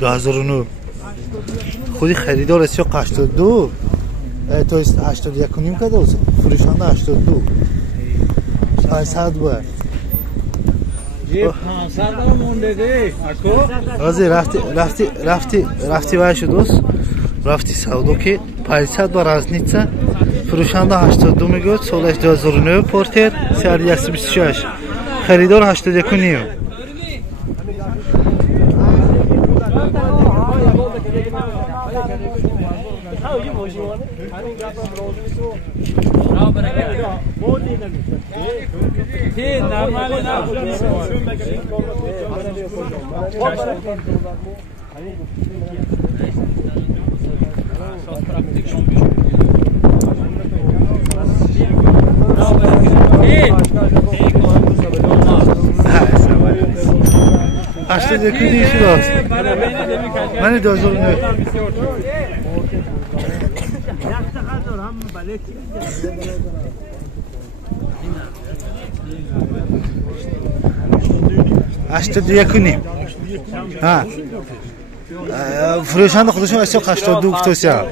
2009 خودی خریدار است یا 82 تو است 81 کنیم که دوست فروشنده 82 500 بود جیب 500 مونده دی اکو آزی رفتی وای شد دوست رفتی سودو که 500 با رازنیتسا فروشنده 82 میگوید سالش 2009 پورتر سر 126 خریدار 81 کنیم هشتاد یک دیشی داشت من 2009 81 کنیم ها فروشنده خودشون اصلا 82 گفتوسی ها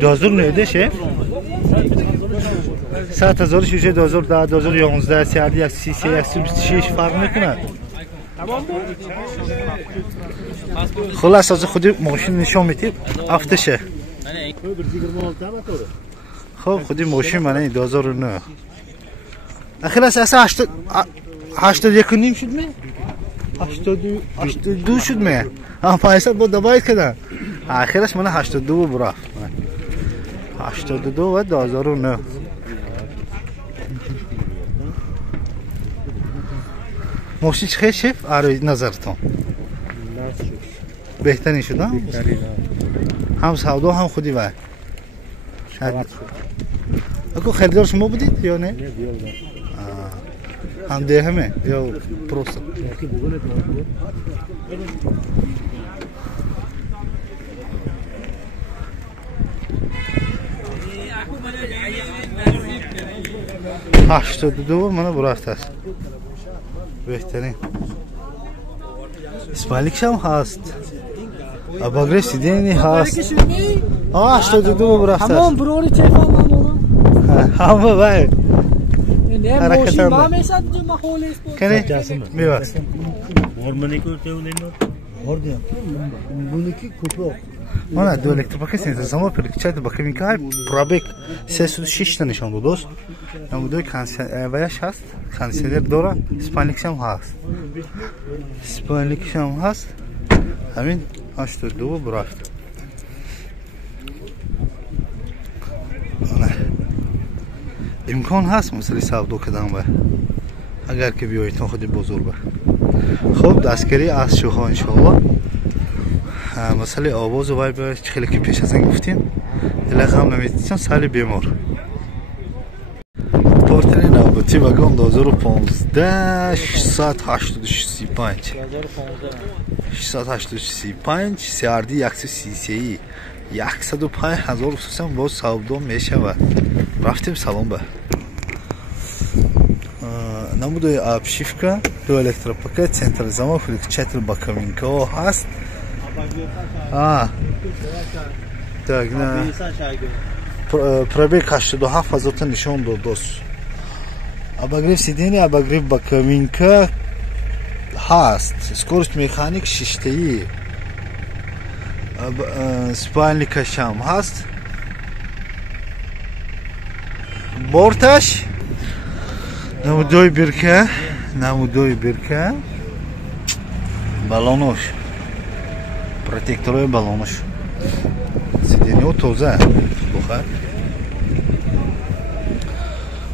دوزور نیده شه 100,000 شیشه 2010 2011 سردی 133 126 فرق میکنه خلاص از خودی ماشین نشون میدید افتشه خب خودی ماشین من 2009 اخیر اساسا 81 نیم شد می 82 شد می هم 500 با دبای کردن آخرش من 82 برا 82 و 2009 ماشین چه شف آره نظرتون بهترین شد هم سودا هم خودی وای اكو خریدار شما بودید یا نه هم ده همه یا پروسه هشتاد منو برافت است بهترین اسپالیکش هم هست اباگره سیدینی هست 82 برافت است همون بروری چه فهمم همه وای نه ماشین با میشد جو مخول است کنه میواس هورمونی کرده و نمیاد هوردیم بونکی کوپو انا دولت باکس این زمان پلیکچات باکمی که پرابک 306 تا نشون داد دوست نمودوی کانسر ویاش هست کانسر داره اسپانیکش هم هست اسپانیکش هم هست همین 82 برافت امکان هست مثلا سودو کردن به اگر که بیایید تا خود بزرگ به خب دستگیری از شوها انشالله مثلا آواز و وای خیلی که پیش از این گفتیم الهام نمیتونم سالی بیمار پورتری نوبتی وگان 2015 685 685 سردی 133 105,000 خصوصا با سودو میشود رفتیم سلام به نمودوی обшивка до электропакет централизованный включатель боковинка هست так на пробег 87,000 та нишон дод дост обогрев сидения обогрев боковинка هست скорость механик шиштаи спальникаш ҳам ҳаст борташ намудои бирка балонош протекторои балонош сидениҳо тоза бухар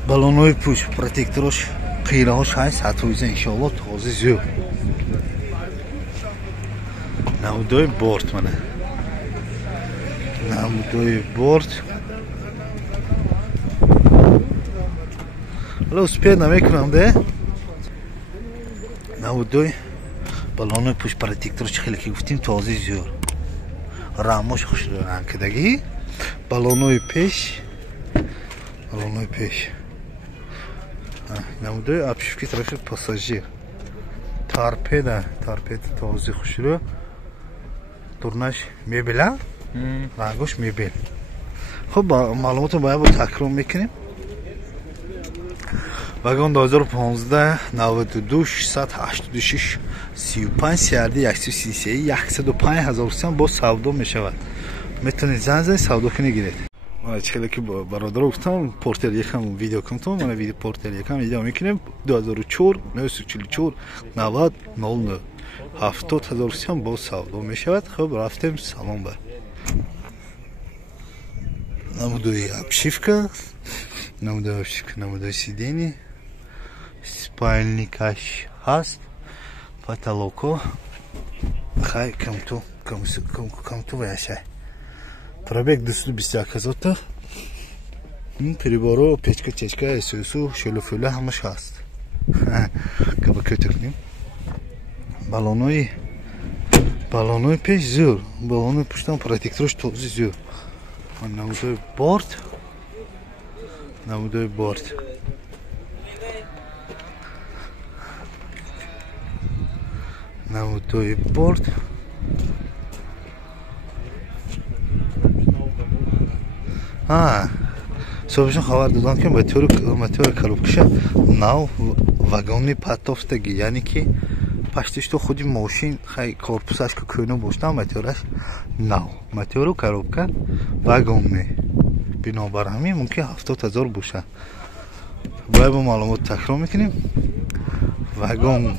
балонои пуш протекторош қираҳош ҳаст ҳатоиза иншоалло този зӯ намудои борт мана намудои борт حالا سپید نمیکنم ده نودوی بالون پوش پراتیکتور خیلی که گفتیم تازه زور راموش خوش رنگ کدگی بالونوی پیش балонои пеш намудои обшивки тарафи пассажир торпеда този хушрӯ турнаш мебела рангош мебел. خب معلومات باید با تکرار میکنیم. وگان 2015 92 686 35 سیارده 133 105,000 با سودا میشود. میتونید زنگ زنید سودا کنید گیرید. من چخیلی که برادر گفتم پورتر یکم ویدیو کنم من ویدیو پورتر یکم ویدیو میکنیم 2004 944 90 00 70,000 با سودا میشود. خب رفتیم سلام بر намудои обшивка, намудои сидени, спальникаш ҳаст, потолоко хай камту ваяшай. Пробег 221,000 приборо печка эсосу шӯлуфӯла ҳамаш ҳаст. Каба көтөкнем. Балонои пеш зӯр, балонои пуштам протекторош този зӯр. намудои борт намудои борт собишон хабар доданд ки мотори коробкаша нав вагони патофтаги яъне ки паштиш то худи мошин хай корпусаш ки кӯно бошта мотораш нав мотору коробка вагон ме бинобар ҳамин мумкин 70,000 боша. бояд бо маълумот такрор мекунем. вагон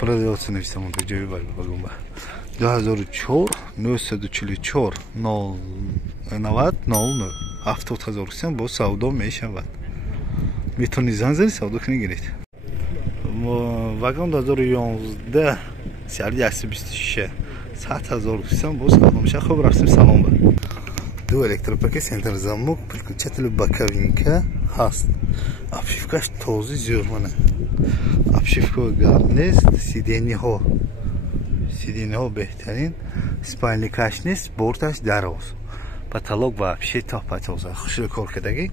продавца нависам онда ҷои вагон ба 2004 944 90 00 70,000 бо савдо мешавад. метавонед зан зани савдо кунед гиред. вагон 2011 сиарди 126 100,000 бо савдо мешавад. хуб рафтем салом ба ду электропакет центр замок переключатель боковинка ҳаст. обшивкаш този зӯрмана обшивка гарм нест. сидениҳо беҳтарин. спальникаш нест. борташ дароз. потолок вообще топатоза хушро кор кардагӣ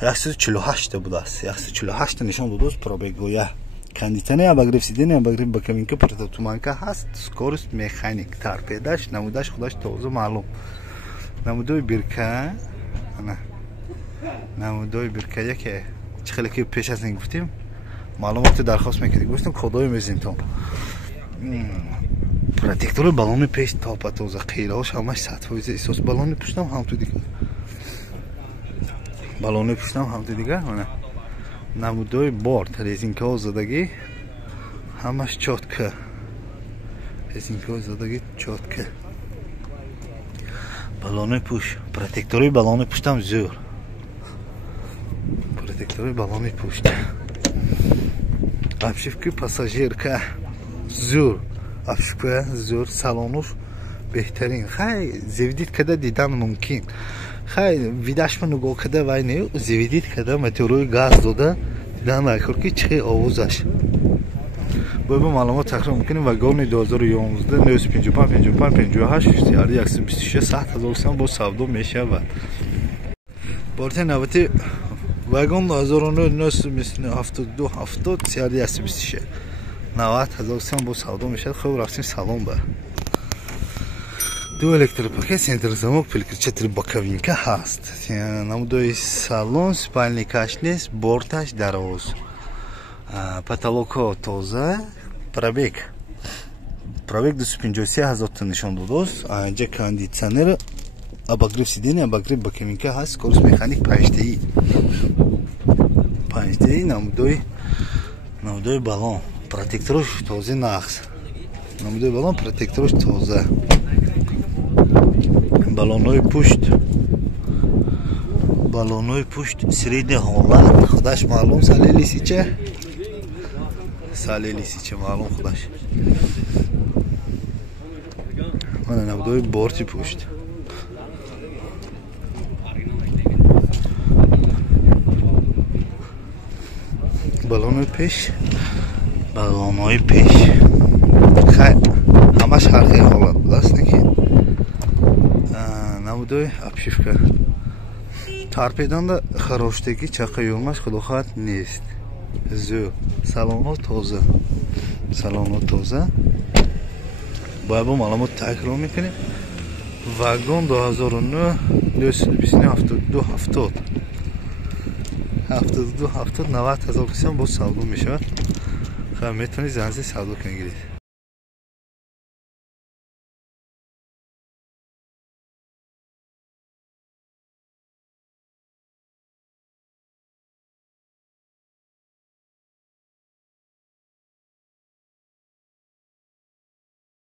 148 будааст. 148 нишон додааст. пробегоя кондитсионер обогрев сидения обогрев боковинка прототуманка ҳаст. скорост механик торпедаш намудаш худаш тоза маълум. намудои бирка яке чихеле ки пеш аз ин гуфтем маълумоти дархост мекардем. гуфтем кодои мезинтон протектори балони пеш топатоза қираҳош ҳамаш 100% эҳсос. балони пуштам ҳамту дигар намудои борт резинкаҳо задагӣ ҳамаш чотка. балони пуш протектори балони пуштам зӯр. обшивки пассажирка зӯр. салонуш беҳтарин. хай зевидит када дидан мумкин. хай видашма нугоҳ када вай не зевидит када моторои газ дода дидан айкор ки чихи овозаш. бояд маълумот такрор мекунем. вагони 2011 955 58 сиарди 126 100,000 бо савдо мешавад. борти навбати вагон 2009 70 сиарди 126 90,000 бо савдо мешавад. хуб рафтем салон ба ду электропакет центр замок переключатель боковинка ҳаст. намудои салон спальникаш нест. борташ дароз. потолокҳо тоза. пробег 253,000 нишон додааст. анҷа кондитсионер обогрев сидения обогрев боковинка ҳаст. скорост механик 5D. намудои балон протекторош този нағз. намудои балон протекторош тоза. балонои пушт средний ҳолат худаш маълум. салелисича маълум худаш. мана намудои борти пушт. балонои пеш ҳамаш ҳархел ҳолат будааст. намудои обшивка. Торпедонда хароштагӣ чақа ёлмаш худохоҳад нест. Зӯ салонҳо тоза. Салонҳо тоза. Бояд бо маълумот такрор мекунем. Вагон 2009 272 70 90,000 кисон бо савдо мешавад. Хаб метавонед занзи савдо кунед.